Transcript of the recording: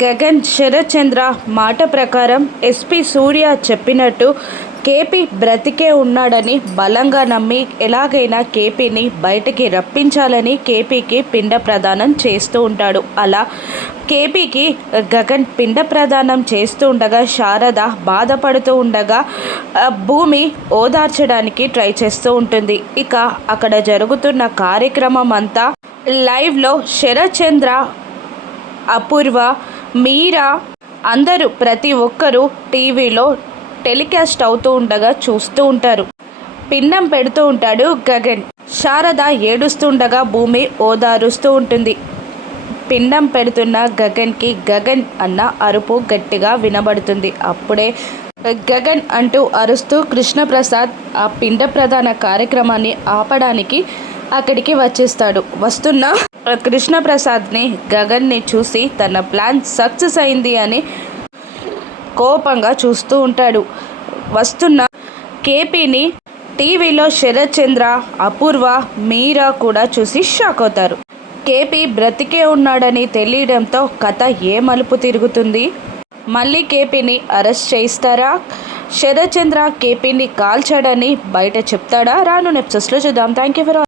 గగన్ శరత్ చంద్ర మాట ప్రకారం ఎస్పీ సూర్య చెప్పినట్టు కేపీ బ్రతికే ఉన్నాడని బలంగా నమ్మి ఎలాగైనా కేపీని బయటికి రప్పించాలని కేపీకి పిండ ప్రదానం చేస్తూ ఉంటాడు. అలా కేపీకి గగన్ పిండ ప్రదానం చేస్తూ ఉండగా శారద బాధపడుతూ ఉండగా భూమి ఓదార్చడానికి ట్రై చేస్తూ ఉంటుంది. ఇక అక్కడ జరుగుతున్న కార్యక్రమం అంతా లైవ్లో శరత్ చంద్ర, అపూర్వ, మీరా అందరూ ప్రతి ఒక్కరూ టీవీలో టెలికాస్ట్ అవుతూ ఉండగా చూస్తూ ఉంటారు. పిండం పెడుతూ ఉంటాడు గగన్. శారద ఏడుస్తుండగా భూమి ఓదారుస్తూ ఉంటుంది. పిండం పెడుతున్న గగన్కి గగన్ అన్న అరుపు గట్టిగా వినబడుతుంది. అప్పుడే గగన్ అంటూ అరుస్తూ కృష్ణప్రసాద్ ఆ పిండ ప్రధాన కార్యక్రమాన్ని ఆపడానికి అక్కడికి వచ్చేస్తాడు. వస్తున్న కృష్ణప్రసాద్ని గగన్ని చూసి తన ప్లాన్ సక్సెస్ అయింది అని కోపంగా చూస్తూ ఉంటాడు. వస్తున్న కేపీని టీవీలో శరత్ చంద్ర, అపూర్వ, మీరా కూడా చూసి షాక్ అవుతారు. కేపీ బ్రతికే ఉన్నాడని తెలియడంతో కథ ఏ మలుపు తిరుగుతుంది? మళ్ళీ కేపీని అరెస్ట్ చేయిస్తారా? శరత్ చంద్ర కేపీని కాల్చాడని బయట చెప్తాడా? రాను ఎపిసోడ్స్లో చూద్దాం. Thank you for